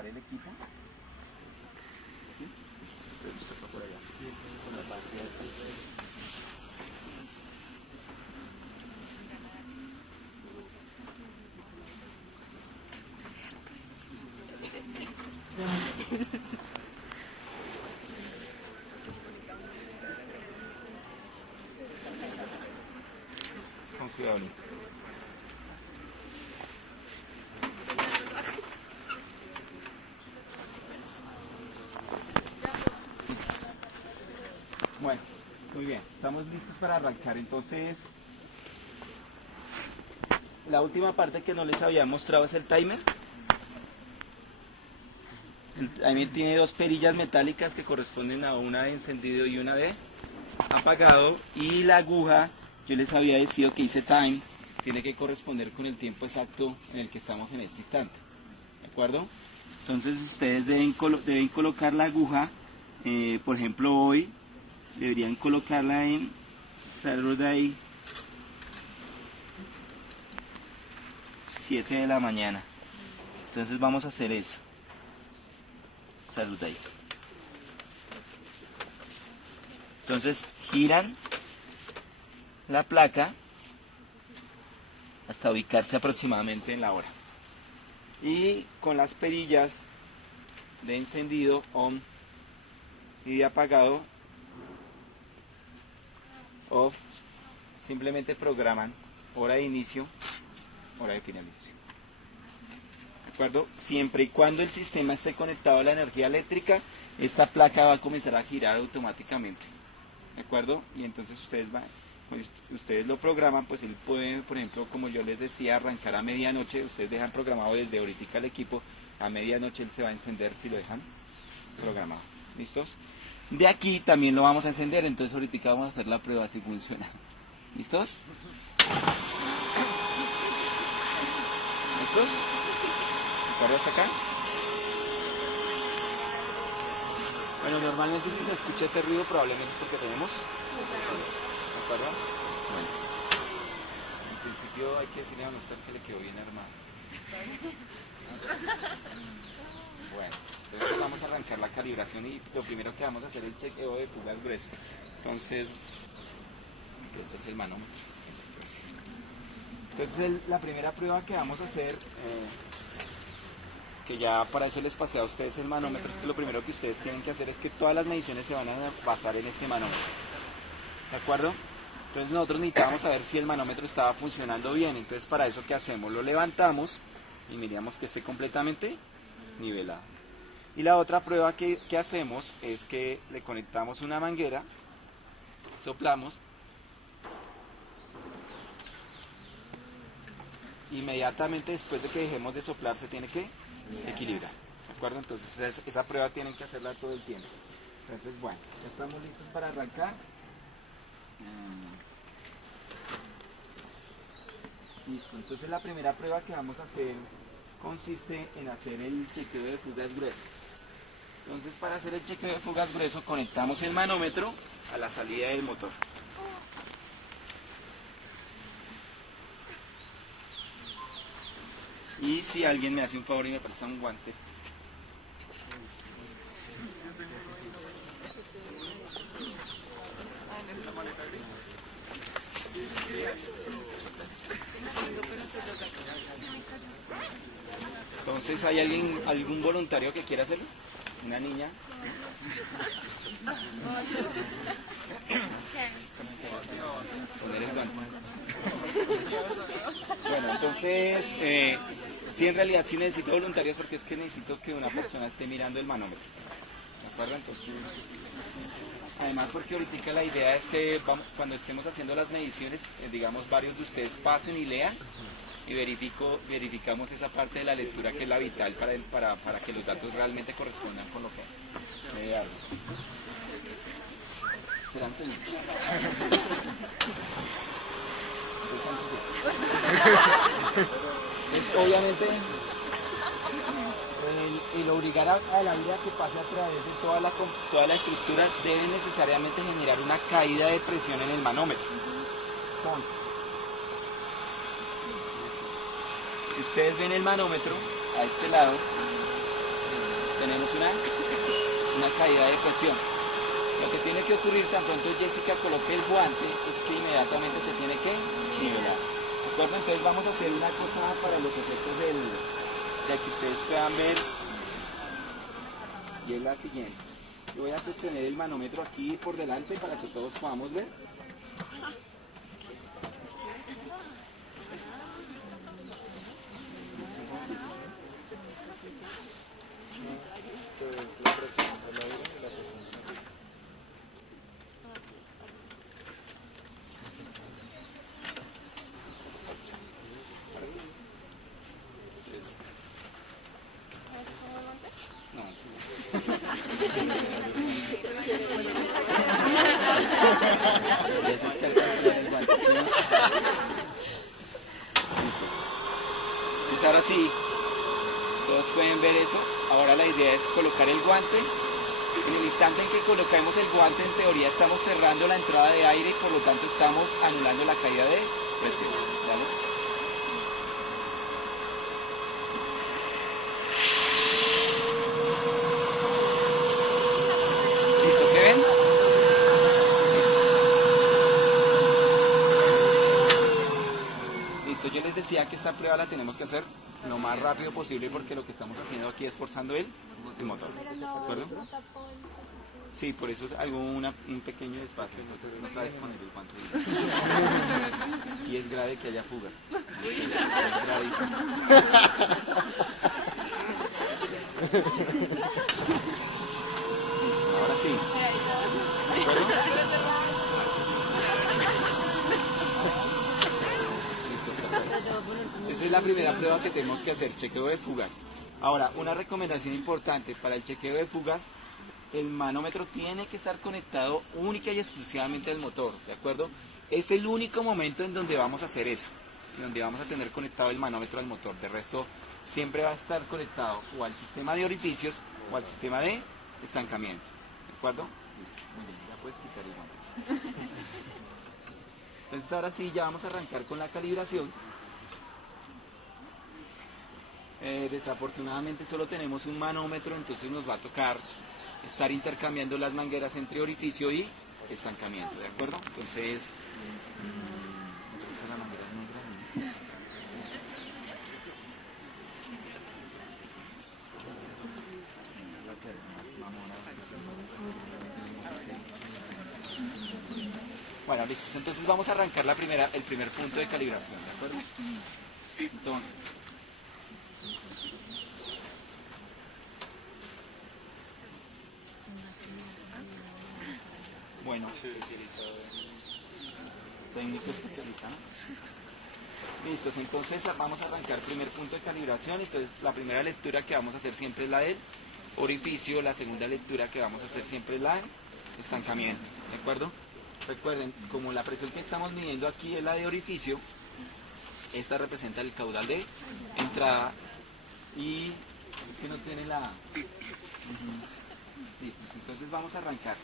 el equipo. ¿Sí? Esto está por allá. Con la parte de aquí. Con cuidado, Nico. Listo. Bueno, muy bien, estamos listos para arrancar. Entonces, la última parte que no les había mostrado es el timer. El timer tiene dos perillas metálicas que corresponden a una de encendido y una de apagado, y la aguja, yo les había decidido que hice time, tiene que corresponder con el tiempo exacto en el que estamos en este instante, ¿de acuerdo? Entonces ustedes deben colocar la aguja, por ejemplo hoy deberían colocarla en Saturday 7 de la mañana. Entonces vamos a hacer eso, Saturday. Entonces giran la placa hasta ubicarse aproximadamente en la hora. Y con las perillas de encendido on y de apagado off, simplemente programan hora de inicio, hora de finalización. ¿De acuerdo? Siempre y cuando el sistema esté conectado a la energía eléctrica, esta placa va a comenzar a girar automáticamente. ¿De acuerdo? Y entonces ustedes lo programan, pues él puede, por ejemplo, como yo les decía, arrancar a medianoche. Ustedes dejan programado desde ahorita el equipo, a medianoche él se va a encender si lo dejan programado. ¿Listos? De aquí también lo vamos a encender, entonces ahorita vamos a hacer la prueba si funciona. ¿Listos? ¿Listos? ¿Recuerdo hasta acá? Bueno, normalmente si se escucha ese ruido probablemente es porque tenemos... ¿De acuerdo? Bueno. En principio hay que decirle a nuestro que le quedó bien armado. Bueno, entonces vamos a arrancar la calibración y lo primero que vamos a hacer es el chequeo de fugas grueso. Entonces, este es el manómetro. Entonces la primera prueba que vamos a hacer... que ya para eso les pasé a ustedes el manómetro, es que lo primero que ustedes tienen que hacer es que todas las mediciones se van a basar en este manómetro, ¿de acuerdo? Entonces nosotros necesitábamos saber si el manómetro estaba funcionando bien. Entonces para eso, ¿qué hacemos? Lo levantamos y miramos que esté completamente nivelado. Y la otra prueba que hacemos es que le conectamos una manguera, soplamos, inmediatamente después de que dejemos de soplar se tiene que equilibrar, ¿de acuerdo? Entonces esa prueba tienen que hacerla todo el tiempo. Entonces, bueno, ya estamos listos para arrancar. Listo, entonces la primera prueba que vamos a hacer consiste en hacer el chequeo de fugas grueso. Entonces, para hacer el chequeo de fugas grueso conectamos el manómetro a la salida del motor. Y si alguien me hace un favor y me presta un guante. Entonces, ¿hay algún voluntario que quiera hacerlo? ¿Una niña? Poner el guante. Bueno, entonces... sí, en realidad sí necesito voluntarios porque es que necesito que una persona esté mirando el manómetro. ¿De acuerdo? Entonces, además porque ahorita la idea es que cuando estemos haciendo las mediciones, digamos, varios de ustedes pasen y lean y verificamos esa parte de la lectura que es la vital para que los datos realmente correspondan con lo que debe dar. ¿Listos? ¿Serán segundos? Es obviamente el obligar a la vida que pase a través de toda la estructura debe necesariamente generar una caída de presión en el manómetro. Si ustedes ven el manómetro a este lado, tenemos una caída de presión. Lo que tiene que ocurrir tan pronto Jessica coloque el guante es que inmediatamente se tiene que nivelar. ¿De acuerdo? Entonces vamos a hacer una cosa para los efectos de que ustedes puedan ver. Y es la siguiente. Yo voy a sostener el manómetro aquí por delante para que todos podamos ver. Pues ahora sí, todos pueden ver eso. Ahora la idea es colocar el guante. En el instante en que coloquemos el guante, en teoría estamos cerrando la entrada de aire y por lo tanto estamos anulando la caída de presión. ¿Vale? Yo les decía que esta prueba la tenemos que hacer lo más rápido posible porque lo que estamos haciendo aquí es forzando el motor. ¿De acuerdo? Sí, por eso hay un pequeño despacio, entonces no sabes poner el guante. Y es grave que haya fugas. Es gravísimo. Ahora sí. ¿De acuerdo? Esa es la primera prueba que tenemos que hacer, chequeo de fugas. Ahora, una recomendación importante para el chequeo de fugas, el manómetro tiene que estar conectado única y exclusivamente al motor, ¿de acuerdo? Es el único momento en donde vamos a hacer eso, en donde vamos a tener conectado el manómetro al motor. De resto, siempre va a estar conectado o al sistema de orificios o al sistema de estancamiento, ¿de acuerdo? Muy bien, ya puedes quitar el manómetro. Entonces ahora sí, ya vamos a arrancar con la calibración. Desafortunadamente solo tenemos un manómetro, entonces nos va a tocar estar intercambiando las mangueras entre orificio y estancamiento, ¿de acuerdo? Entonces, esta es la manguera negra. Bueno, listo. Entonces vamos a arrancar el primer punto de calibración, ¿de acuerdo? Entonces, bueno, técnico especializado. Listos, entonces vamos a arrancar el primer punto de calibración. Entonces la primera lectura que vamos a hacer siempre es la del orificio, la segunda lectura que vamos a hacer siempre es la del estancamiento, ¿de acuerdo? Recuerden, como la presión que estamos midiendo aquí es la de orificio, esta representa el caudal de entrada y es que no tiene la... Listos, entonces vamos a arrancar.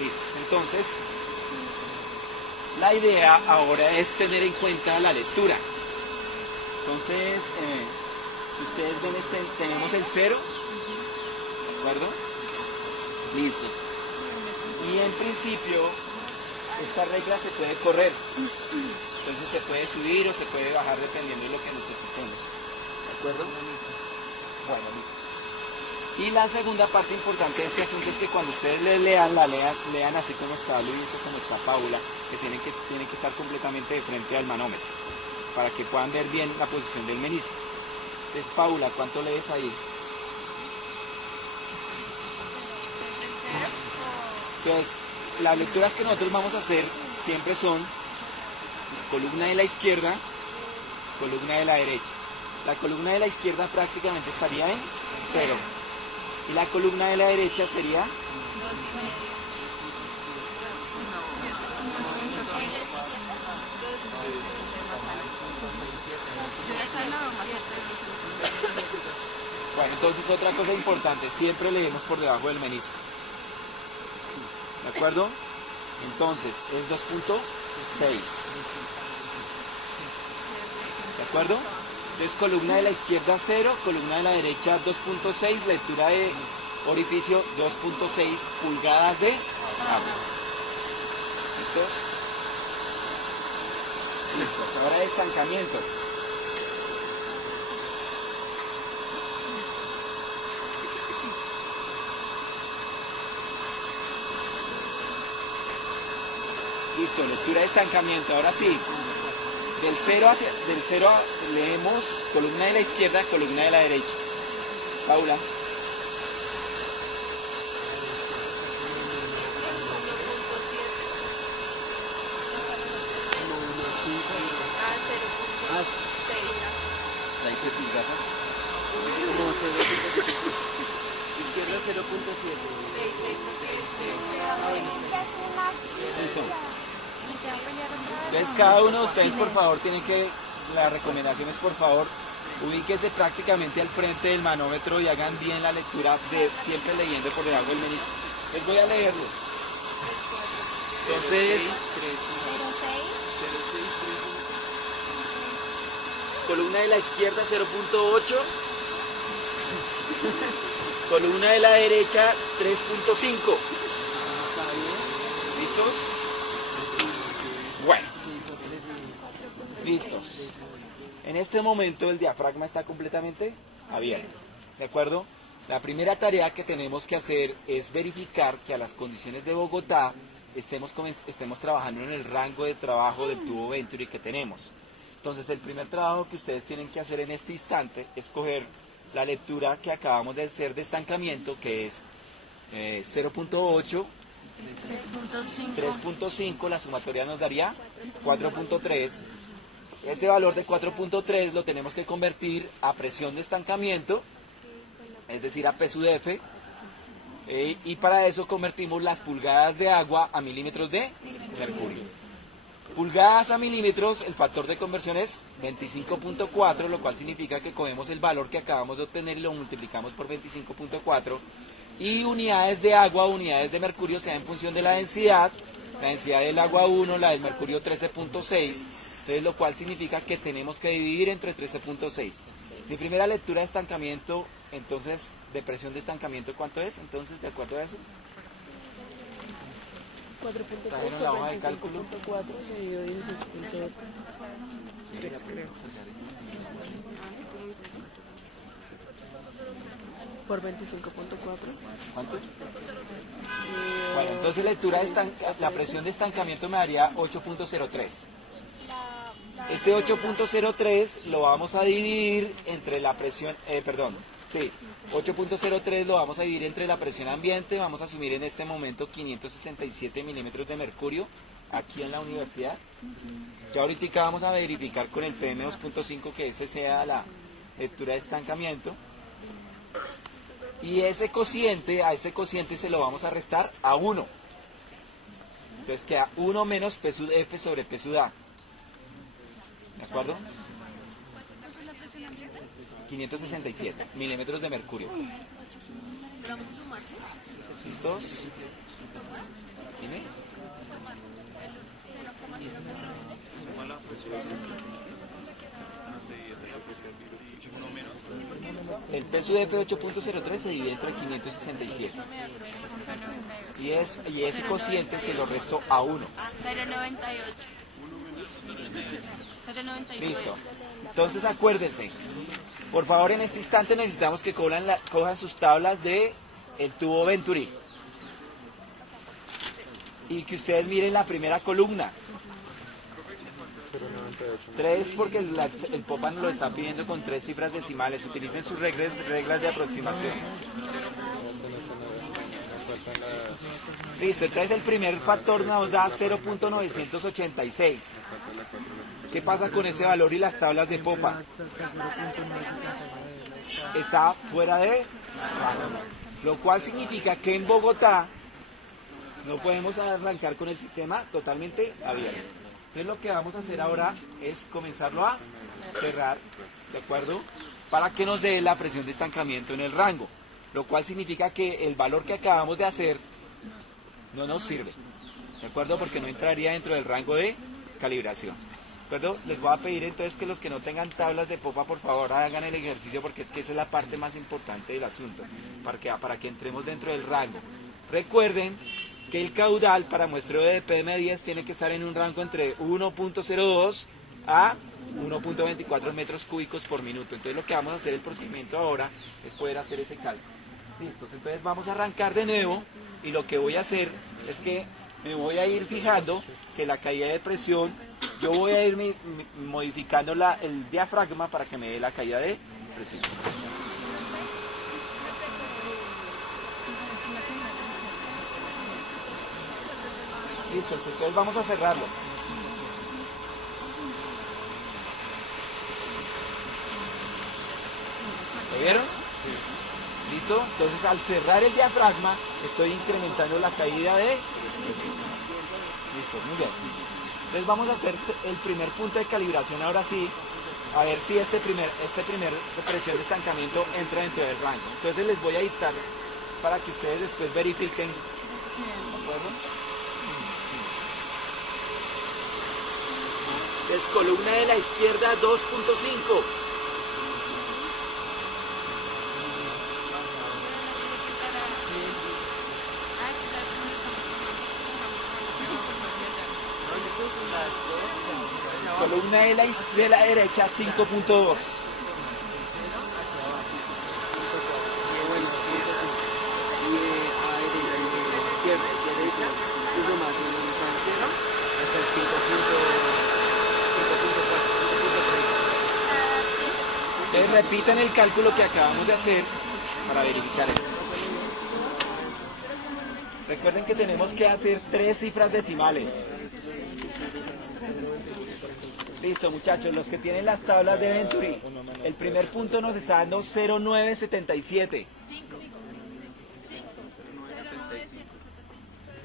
Listos, entonces la idea ahora es tener en cuenta la lectura. Entonces, si ustedes ven, tenemos el 0, ¿de acuerdo? Listos. Y en principio, esta regla se puede correr. Entonces se puede subir o se puede bajar dependiendo de lo que necesitemos. ¿De acuerdo? Bueno, listo. Y la segunda parte importante de este asunto es que cuando ustedes lean así como está Luis o como está Paula, que tienen que estar completamente de frente al manómetro, para que puedan ver bien la posición del menisco. Entonces, Paula, ¿cuánto lees ahí? Entonces, las lecturas que nosotros vamos a hacer siempre son columna de la izquierda, columna de la derecha. La columna de la izquierda prácticamente estaría en 0. Y la columna de la derecha sería... Bueno, entonces otra cosa importante, siempre leemos por debajo del menisco. ¿De acuerdo? Entonces es 2.6. ¿De acuerdo? Entonces columna de la izquierda 0, columna de la derecha 2.6, lectura de orificio 2.6 pulgadas de agua. ¿Listos? Listos. Ahora estancamiento. Listo, lectura de estancamiento. Ahora sí, del 0 leemos columna de la izquierda, columna de la derecha. Paula. ¿La hice tus gafas? No, izquierda 0.7. Listo. Entonces cada uno de ustedes por favor tienen que, la recomendación es por favor, ubíquese prácticamente al frente del manómetro y hagan bien la lectura, de siempre leyendo por debajo del menisco. Les voy a leerlos. Entonces, columna de la izquierda 0.8, columna de la derecha 3.5. ¿Listos? Bueno, listos. En este momento el diafragma está completamente abierto, ¿de acuerdo? La primera tarea que tenemos que hacer es verificar que a las condiciones de Bogotá estemos trabajando en el rango de trabajo del tubo Venturi que tenemos. Entonces el primer trabajo que ustedes tienen que hacer en este instante es coger la lectura que acabamos de hacer de estancamiento, que es 0.8, 3.5, la sumatoria nos daría 4.3. Ese valor de 4.3 lo tenemos que convertir a presión de estancamiento, es decir, a P sub F, y para eso convertimos las pulgadas de agua a milímetros de mercurio. Pulgadas a milímetros, el factor de conversión es 25.4, lo cual significa que cogemos el valor que acabamos de obtener y lo multiplicamos por 25.4. Y unidades de agua, unidades de mercurio se dan en función de la densidad del agua 1, la del mercurio 13.6, entonces lo cual significa que tenemos que dividir entre 13.6. Mi primera lectura de estancamiento, entonces, de presión de estancamiento, ¿cuánto es? Entonces, de acuerdo a eso. 4.3 en la hoja de cálculo. 4 dividido 16.8. 3 creo. Por 25.4. ¿Cuánto? Bueno, entonces lectura de la presión de estancamiento me daría 8.03. Ese 8.03 lo vamos a dividir entre la presión, 8.03 lo vamos a dividir entre la presión ambiente. Vamos a asumir en este momento 567 milímetros de mercurio aquí en la universidad. Ya ahorita vamos a verificar con el PM 2.5 que ese sea la lectura de estancamiento. Y a ese cociente se lo vamos a restar a 1. Entonces queda 1 menos P sub F sobre P sub A. ¿De acuerdo? 567 milímetros de mercurio. ¿Listos? ¿Dime? El P sub F 8.03 se divide entre 567. Y ese cociente se lo resto a 1. 0.98. Listo. Entonces acuérdense, por favor en este instante necesitamos que cojan sus tablas de el tubo Venturi. Y que ustedes miren la primera columna. 3 porque el POPA nos lo está pidiendo con 3 cifras decimales. Utilicen sus reglas de aproximación. Listo, entonces el primer factor nos da 0.986. ¿Qué pasa con ese valor y las tablas de POPA? Está fuera de rango. Lo cual significa que en Bogotá no podemos arrancar con el sistema totalmente abierto. Entonces lo que vamos a hacer ahora es comenzarlo a cerrar, ¿de acuerdo? Para que nos dé la presión de estancamiento en el rango. Lo cual significa que el valor que acabamos de hacer no nos sirve. ¿de acuerdo? Porque no entraría dentro del rango de calibración. ¿De acuerdo? Les voy a pedir entonces que los que no tengan tablas de popa, por favor, hagan el ejercicio porque es que esa es la parte más importante del asunto, para que entremos dentro del rango. Recuerden que el caudal para muestreo de PM10 tiene que estar en un rango entre 1.02 a 1.24 metros cúbicos por minuto. Entonces lo que vamos a hacer el procedimiento ahora es poder hacer ese cálculo. Listos, entonces vamos a arrancar de nuevo y lo que voy a hacer es que me voy a ir fijando que la caída de presión, yo voy a ir modificando el diafragma para que me dé la caída de presión. Listo, entonces vamos a cerrarlo. ¿Lo vieron? Sí. ¿Listo? Entonces al cerrar el diafragma estoy incrementando la caída de presión. Listo, muy bien. Entonces vamos a hacer el primer punto de calibración ahora sí, a ver si este primer presión de estancamiento entra dentro del rango. Entonces les voy a dictar para que ustedes después verifiquen. ¿De acuerdo? Entonces columna de la izquierda 2.5. Columna de la derecha 5.2. Entonces repiten el cálculo que acabamos de hacer para verificar esto. Recuerden que tenemos que hacer 3 cifras decimales. Listo, muchachos, los que tienen las tablas de Venturi, el primer punto nos está dando 0,977.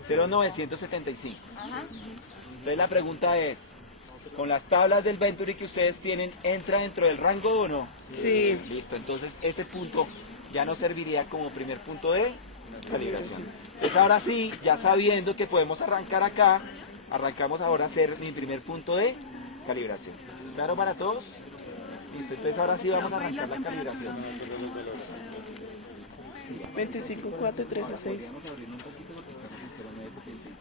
0,975. Entonces la pregunta es, ¿con las tablas del Venturi que ustedes tienen, entra dentro del rango o no? Sí. Listo, entonces ese punto ya nos serviría como primer punto de calibración. Entonces ahora sí, ya sabiendo que podemos arrancar acá, arrancamos ahora a hacer mi primer punto de calibración. ¿Claro para todos? Listo, entonces ahora sí vamos a arrancar la calibración. 25, 4, 13, 6. Vamos a abrirlo un poquito porque estamos en 0,975.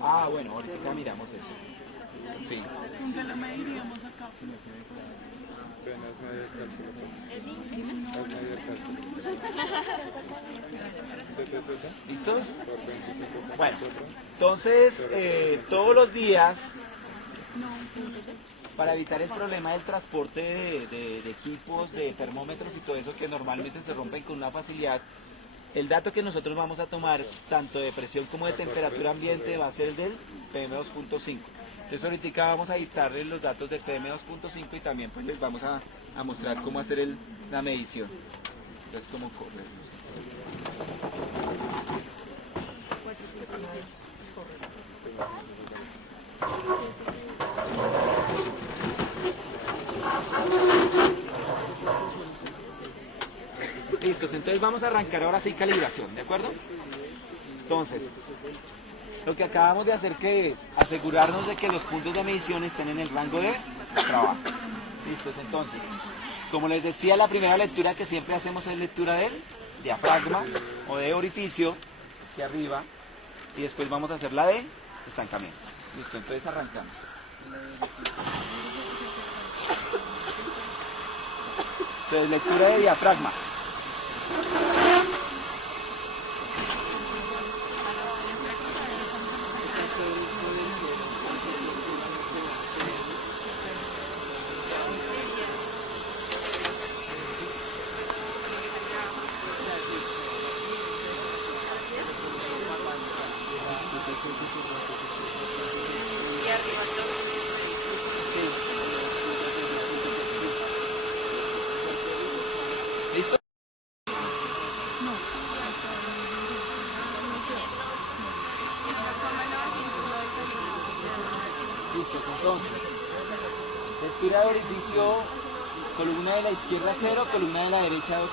Ah, bueno, ahorita miramos eso. Sí. ¿Listos? Bueno, entonces todos los días, para evitar el problema del transporte de equipos, de termómetros y todo eso que normalmente se rompen con una facilidad, el dato que nosotros vamos a tomar, tanto de presión como de temperatura ambiente, va a ser el del PM2.5. Entonces ahorita vamos a dictarles los datos de PM2.5 y también pues les vamos a mostrar cómo hacer la medición. Entonces cómo correr. Listos, entonces vamos a arrancar ahora sí calibración, ¿de acuerdo? Entonces, lo que acabamos de hacer, ¿qué es? Asegurarnos de que los puntos de medición estén en el rango de trabajo. Listos, entonces, como les decía, la primera lectura que siempre hacemos es lectura del diafragma o de orificio hacia arriba y después vamos a hacer la de estancamiento. Listo, entonces arrancamos. Entonces, lectura de diafragma. ¿Listo? Listos, entonces, lectura de orificio columna de la izquierda 0, columna de la derecha 2.6.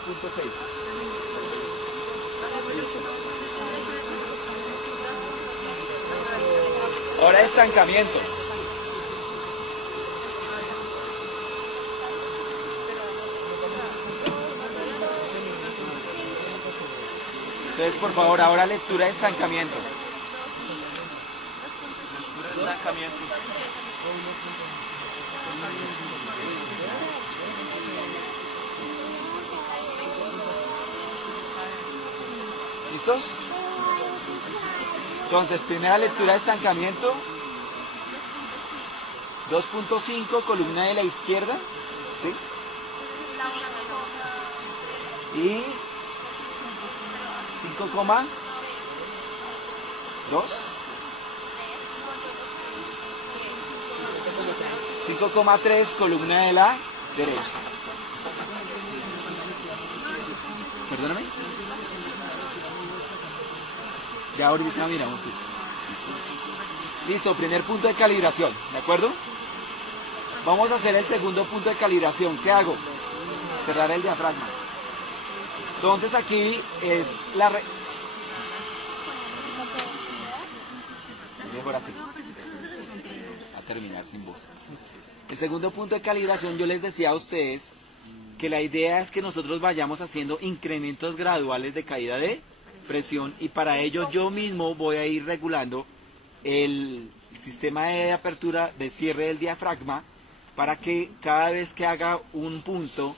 Ahora estancamiento. Entonces, por favor, ahora lectura de estancamiento. ¿Listos? Entonces, primera lectura de estancamiento. 2.5, columna de la izquierda. ¿Sí? Y 5,2. 5,3, columna de la derecha. Perdóname. Ya ahorita miramos eso. Listo, primer punto de calibración, ¿de acuerdo? Vamos a hacer el segundo punto de calibración. ¿Qué hago? Cerrar el diafragma. Entonces aquí es la... Mejor así. A terminar sin voz. El segundo punto de calibración, yo les decía a ustedes que la idea es que nosotros vayamos haciendo incrementos graduales de caída de presión y para ello yo mismo voy a ir regulando el sistema de apertura de cierre del diafragma para que cada vez que haga un punto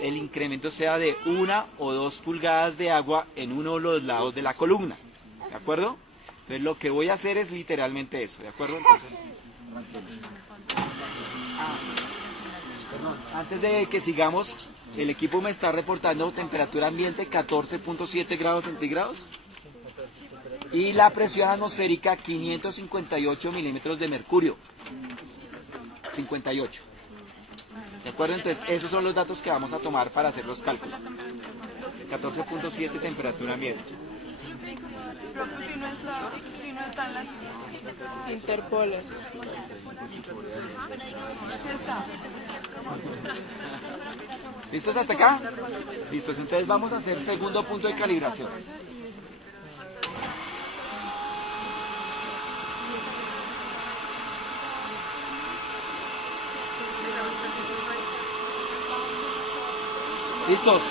el incremento sea de 1 o 2 pulgadas de agua en uno de los lados de la columna, ¿de acuerdo? Entonces lo que voy a hacer es literalmente eso, ¿de acuerdo? Entonces, perdón, antes de que sigamos, el equipo me está reportando temperatura ambiente 14.7 grados centígrados y la presión atmosférica 558 milímetros de mercurio. 58. ¿De acuerdo? Entonces, esos son los datos que vamos a tomar para hacer los cálculos. 14.7 temperatura ambiente. Si no están las interpolas. ¿Listos hasta acá? Listos, entonces vamos a hacer segundo punto de calibración. ¿Listos?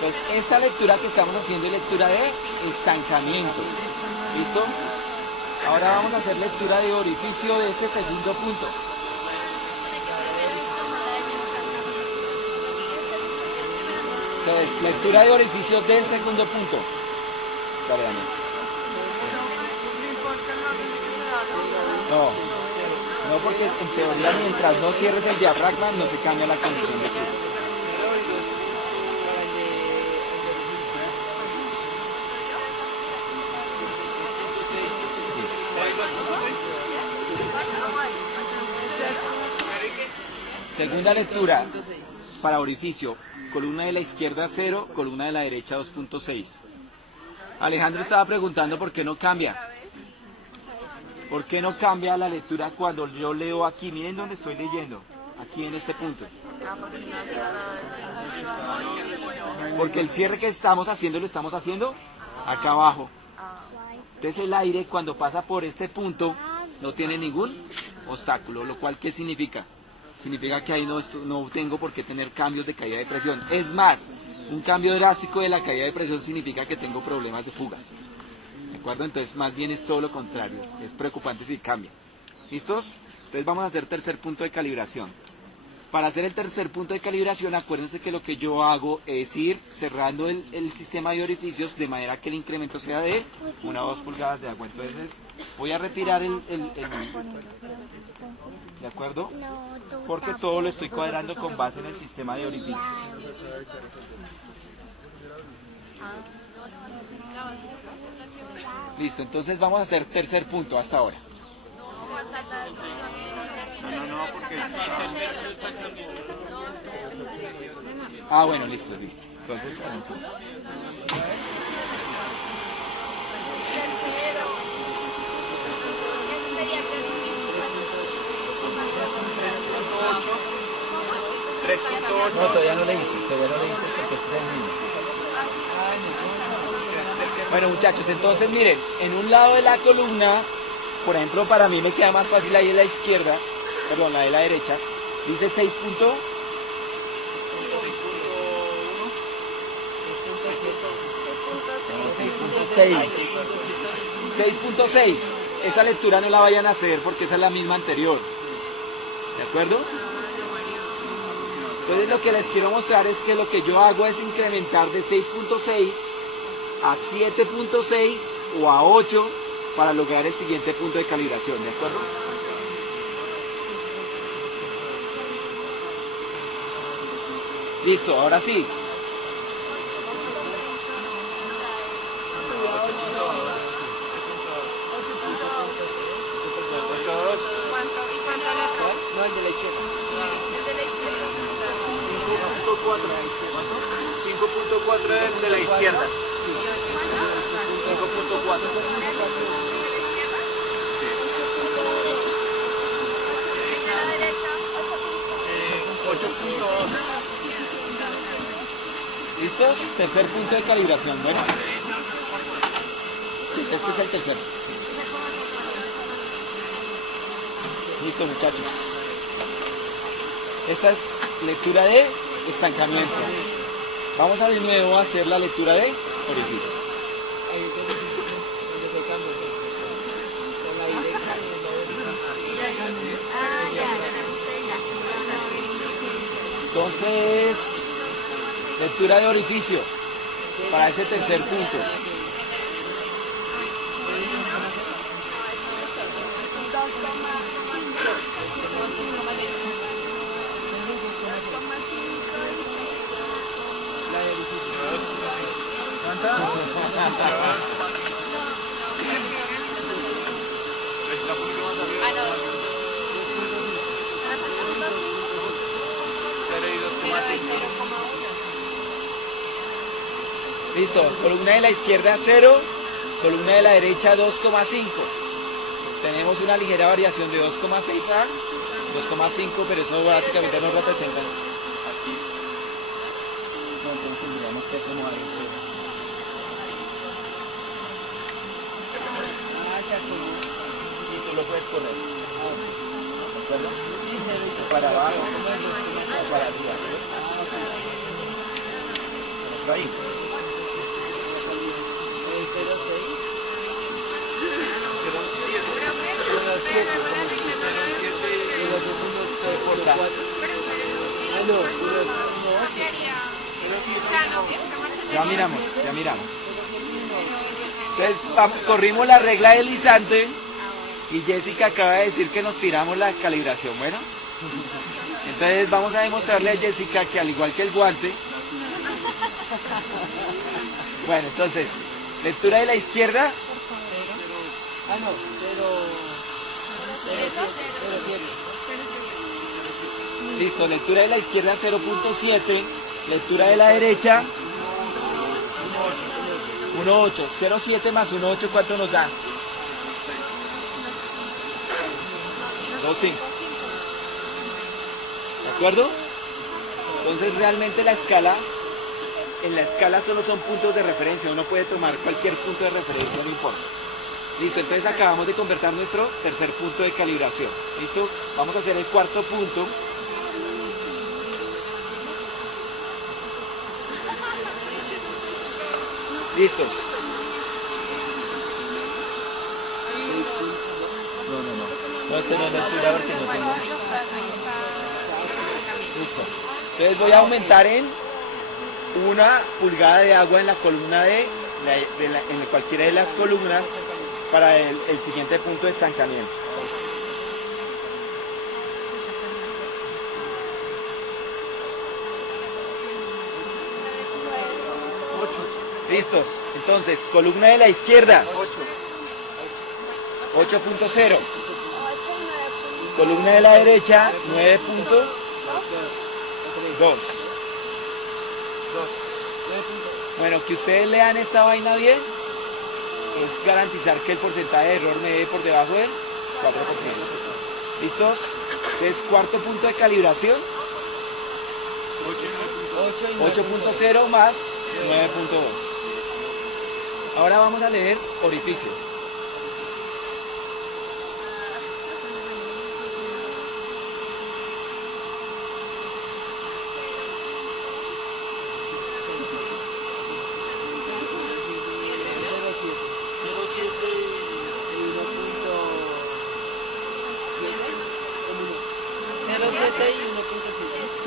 Entonces, esta lectura que estamos haciendo es lectura de estancamiento. ¿Listo? Ahora vamos a hacer lectura de orificio de ese segundo punto. Entonces, lectura de orificio del segundo punto. Dale, Daniel. No, porque en teoría mientras no cierres el diafragma no se cambia la condición de flujo. Segunda lectura para orificio, columna de la izquierda 0, columna de la derecha 2.6. Alejandro estaba preguntando por qué no cambia. ¿Por qué no cambia la lectura cuando yo leo aquí? Miren dónde estoy leyendo, aquí en este punto. Porque el cierre que estamos haciendo lo estamos haciendo acá abajo. Entonces el aire cuando pasa por este punto no tiene ningún obstáculo, lo cual ¿qué significa? Significa que ahí no tengo por qué tener cambios de caída de presión. Es más, un cambio drástico de la caída de presión significa que tengo problemas de fugas. ¿De acuerdo? Entonces más bien es todo lo contrario. Es preocupante si cambia. ¿Listos? Entonces vamos a hacer tercer punto de calibración. Para hacer el tercer punto de calibración, acuérdense que lo que yo hago es ir cerrando el sistema de orificios de manera que el incremento sea de 1 a 2 pulgadas de agua. Entonces voy a retirar ¿de acuerdo? Porque todo lo estoy cuadrando con base en el sistema de orificios. Listo, entonces vamos a hacer tercer punto hasta ahora. No, porque ah, bueno, listo. Entonces, no, todavía no leíste porque este es el mismo. Bueno, muchachos, entonces miren, en un lado de la columna, por ejemplo, para mí me queda más fácil ahí en la izquierda, perdón, la de la derecha, dice 6.6. Esa lectura no la vayan a hacer porque esa es la misma anterior. ¿De acuerdo? Entonces lo que les quiero mostrar es que lo que yo hago es incrementar de 6.6 a 7.6 o a 8 para lograr el siguiente punto de calibración, ¿de acuerdo? Listo, ahora sí. No, el de la izquierda. El de la izquierda. 5.4 es de la izquierda. 5.4. ¿De la derecha? 8.2. ¿Listos? Tercer punto de calibración. Bueno. Sí, este es el tercero. Listo, muchachos. Esta es lectura de estancamiento. Vamos a de nuevo a hacer la lectura de orificio. Entonces, lectura de orificio para ese tercer punto. Listo, columna de la izquierda 0, columna de la derecha 2,5. Tenemos una ligera variación de 2,6 a 2,5, pero eso básicamente nos representa. No, entonces tendríamos que acomodar el 0. Y tú lo puedes correr. ¿De acuerdo? Para abajo, o para arriba. Por ahí. Ya miramos. Entonces corrimos la regla deslizante y Jessica acaba de decir que nos tiramos la calibración. Bueno, entonces vamos a demostrarle a Jessica que al igual que el guante. Bueno, entonces, lectura de la izquierda. Listo, lectura de la izquierda 0.7, lectura de la derecha 1.8, 0.7 más 1.8, ¿cuánto nos da? 2.5. ¿De acuerdo? Entonces realmente en la escala solo son puntos de referencia, uno puede tomar cualquier punto de referencia, no importa. Listo, entonces acabamos de convertir nuestro tercer punto de calibración. ¿Listo? Vamos a hacer el cuarto punto. ¿Listos? No, este no es lectura porque no tengo. Listo. Entonces voy a aumentar en 1 pulgada de agua en la columna D, en cualquiera de las columnas, para el siguiente punto de estancamiento. Listos. Entonces, columna de la izquierda, 8.0. Columna de la derecha, 9.2. Bueno, que ustedes lean esta vaina bien es garantizar que el porcentaje de error me dé por debajo del 4%. ¿Listos? Entonces, cuarto punto de calibración, 8.0 más 9.2. Ahora vamos a leer orificio.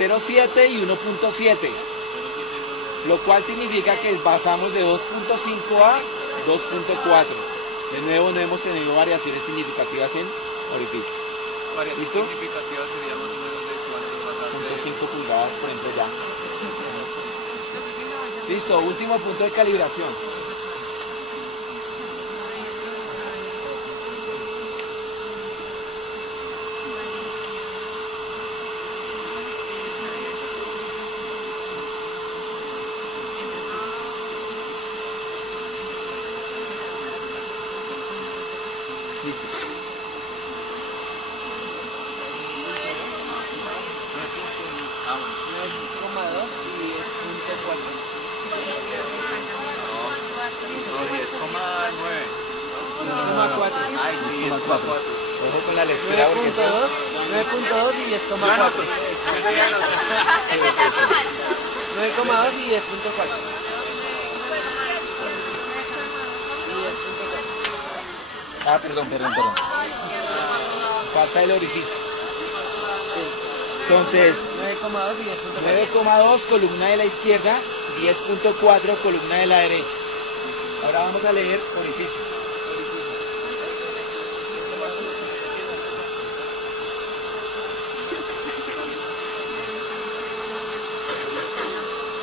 y 0.7 y 1.7, lo cual significa que pasamos de 2.5 a 2.4. De nuevo no hemos tenido variaciones significativas en orificio. ¿Listo? Significativa sería más o menos de cuánto 0.5 pulgadas, por ejemplo, ya. Listo, último punto de calibración. Listos. Ay, sí, 10,4. Ojo con la lectura porque 9.2 y 10,4. 9,2 y 10.4. perdón. Falta el orificio. Entonces, 9,2 y 10.4. 9,2 columna de la izquierda, 10.4 columna de la derecha. Ahora vamos a leer orificio.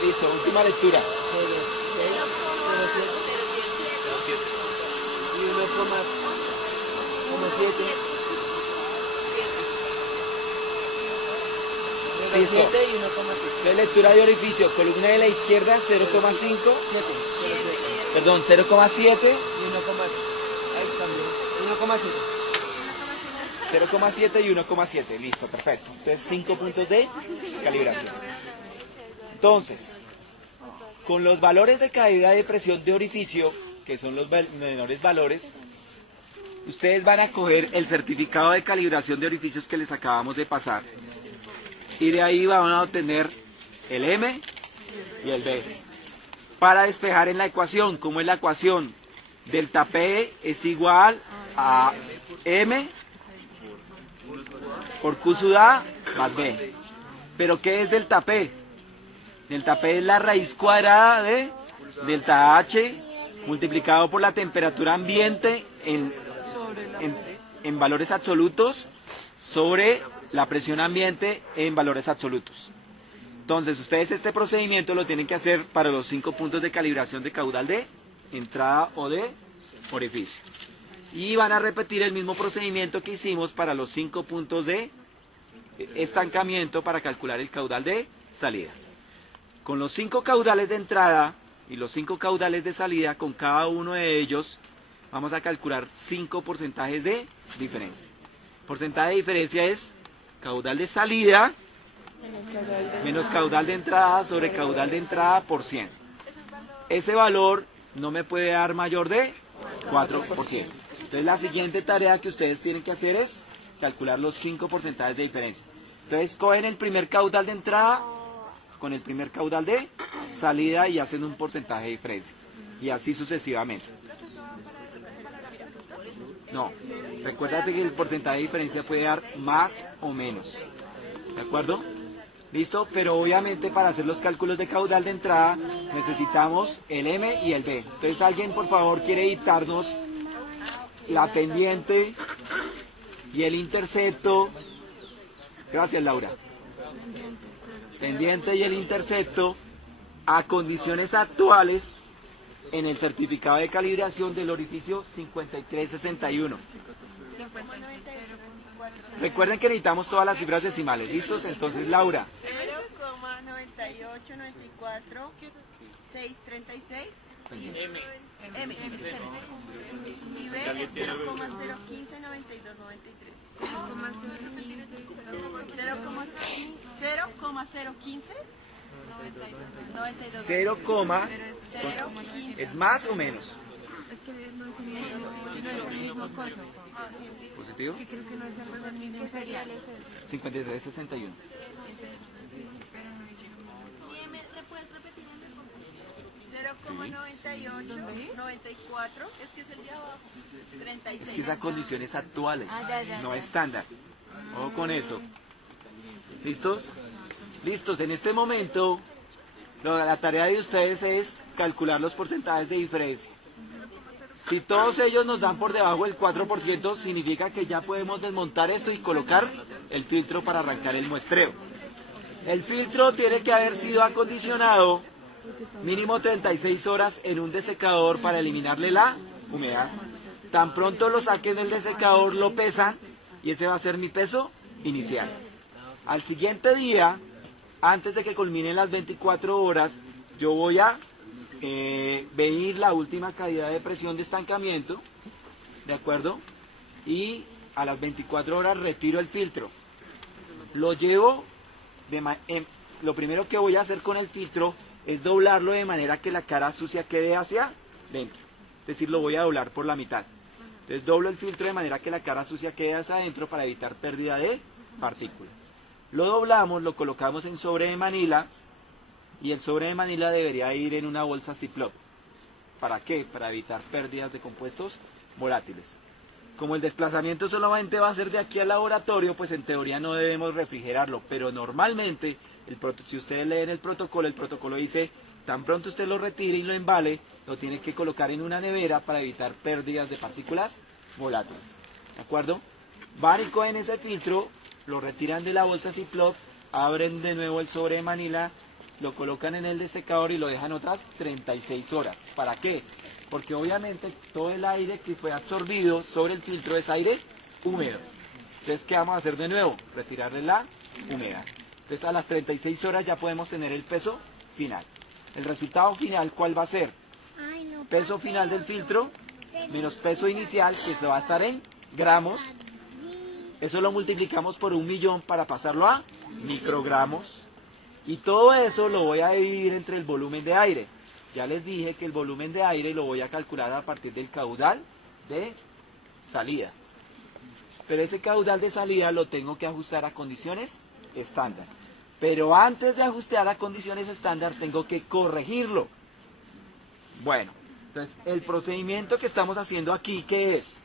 Listo, última lectura. 0,7 y 1,7. Listo. 0,7 y 1,7. De lectura de orificio, columna de la izquierda 0,5, 7. perdón, 0,7, Y 1,7. Ahí también. 1,7. 0,7 y 1,7. Listo, perfecto. Entonces 5 puntos de calibración. Entonces, con los valores de caída de presión de orificio, que son los menores valores, ustedes van a coger el certificado de calibración de orificios que les acabamos de pasar. Y de ahí van a obtener el M y el B. Para despejar en la ecuación, ¿cómo es la ecuación? Delta P es igual a M por Q sub A más B. ¿Pero qué es delta P? Delta P es la raíz cuadrada de delta H multiplicado por la temperatura ambiente en valores absolutos sobre la presión ambiente en valores absolutos. Entonces, ustedes este procedimiento lo tienen que hacer para los 5 puntos de calibración de caudal de entrada o de orificio. Y van a repetir el mismo procedimiento que hicimos para los 5 puntos de estancamiento para calcular el caudal de salida. Con los 5 caudales de entrada y los 5 caudales de salida, con cada uno de ellos vamos a calcular 5 porcentajes de diferencia. Porcentaje de diferencia es caudal de salida menos caudal de entrada sobre caudal de entrada por 100. Ese valor no me puede dar mayor de 4%. Entonces la siguiente tarea que ustedes tienen que hacer es calcular los 5 porcentajes de diferencia. Entonces cogen el primer caudal de entrada con el primer caudal de salida y hacen un porcentaje de diferencia. Y así sucesivamente. No, recuérdate que el porcentaje de diferencia puede dar más o menos. ¿De acuerdo? ¿Listo? Pero obviamente para hacer los cálculos de caudal de entrada necesitamos el M y el B. Entonces alguien por favor quiere dictarnos la pendiente y el intercepto. Gracias, Laura. Pendiente y el intercepto a condiciones actuales en el certificado de calibración del orificio 5361. Recuerden que necesitamos todas las cifras decimales. ¿Listos? Entonces, Laura. 0,9894 636 M. Y B es 0,015 9293. 0,015 92. 0, ¿es más o menos? Es que no es el mismo coso. ¿Positivo? Sí, creo que no es el mismo serial. 5361. ¿Le puedes repetir el 0,98 94 es que es el de abajo. 36. Es que esas condiciones actuales, ya. no estándar. Ojo con eso. ¿Listos? Listos. En este momento, la tarea de ustedes es calcular los porcentajes de diferencia. Si todos ellos nos dan por debajo del 4%, significa que ya podemos desmontar esto y colocar el filtro para arrancar el muestreo. El filtro tiene que haber sido acondicionado mínimo 36 horas en un desecador para eliminarle la humedad. Tan pronto lo saquen del desecador, lo pesan y ese va a ser mi peso inicial. Al siguiente día, antes de que culminen las 24 horas, yo voy a medir la última caída de presión de estancamiento, ¿de acuerdo? Y a las 24 horas retiro el filtro. Lo llevo, lo primero que voy a hacer con el filtro es doblarlo de manera que la cara sucia quede hacia dentro. Es decir, lo voy a doblar por la mitad. Entonces doblo el filtro de manera que la cara sucia quede hacia adentro para evitar pérdida de partículas. Lo doblamos, lo colocamos en sobre de manila y el sobre de manila debería ir en una bolsa Ziploc. ¿Para qué? Para evitar pérdidas de compuestos volátiles. Como el desplazamiento solamente va a ser de aquí al laboratorio, pues en teoría no debemos refrigerarlo, pero normalmente, si ustedes leen el protocolo dice, tan pronto usted lo retire y lo embale, lo tiene que colocar en una nevera para evitar pérdidas de partículas volátiles. ¿De acuerdo? Van y cogen ese filtro, lo retiran de la bolsa Ziploc, abren de nuevo el sobre de manila, lo colocan en el desecador y lo dejan otras 36 horas. ¿Para qué? Porque obviamente todo el aire que fue absorbido sobre el filtro es aire húmedo. Entonces, ¿qué vamos a hacer de nuevo? Retirarle la humedad. Entonces, a las 36 horas ya podemos tener el peso final. El resultado final, ¿cuál va a ser? Peso final del filtro menos peso inicial, que se va a estar en gramos. Eso lo multiplicamos por 1.000.000 para pasarlo a microgramos. Y todo eso lo voy a dividir entre el volumen de aire. Ya les dije que el volumen de aire lo voy a calcular a partir del caudal de salida. Pero ese caudal de salida lo tengo que ajustar a condiciones estándar. Pero antes de ajustar a condiciones estándar tengo que corregirlo. Bueno, entonces el procedimiento que estamos haciendo aquí, ¿qué es?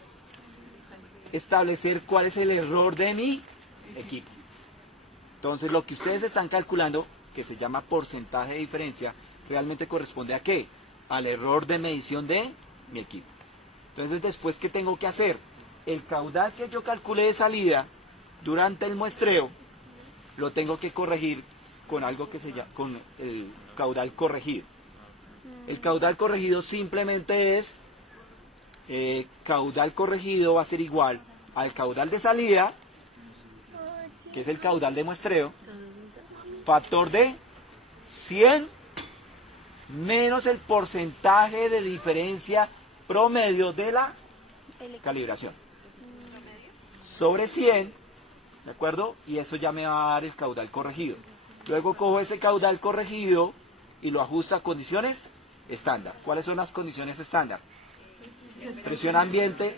Establecer cuál es el error de mi equipo. Entonces lo que ustedes están calculando, que se llama porcentaje de diferencia, realmente corresponde a ¿qué? Al error de medición de mi equipo. Entonces después, ¿qué tengo que hacer? El caudal que yo calculé de salida durante el muestreo, lo tengo que corregir con algo que se llama, con el caudal corregido. El caudal corregido simplemente es, caudal corregido va a ser igual al caudal de salida, que es el caudal de muestreo, factor de 100 menos el porcentaje de diferencia promedio de la calibración. Sobre 100, ¿de acuerdo? Y eso ya me va a dar el caudal corregido. Luego cojo ese caudal corregido y lo ajusto a condiciones estándar. ¿Cuáles son las condiciones estándar? Presión ambiente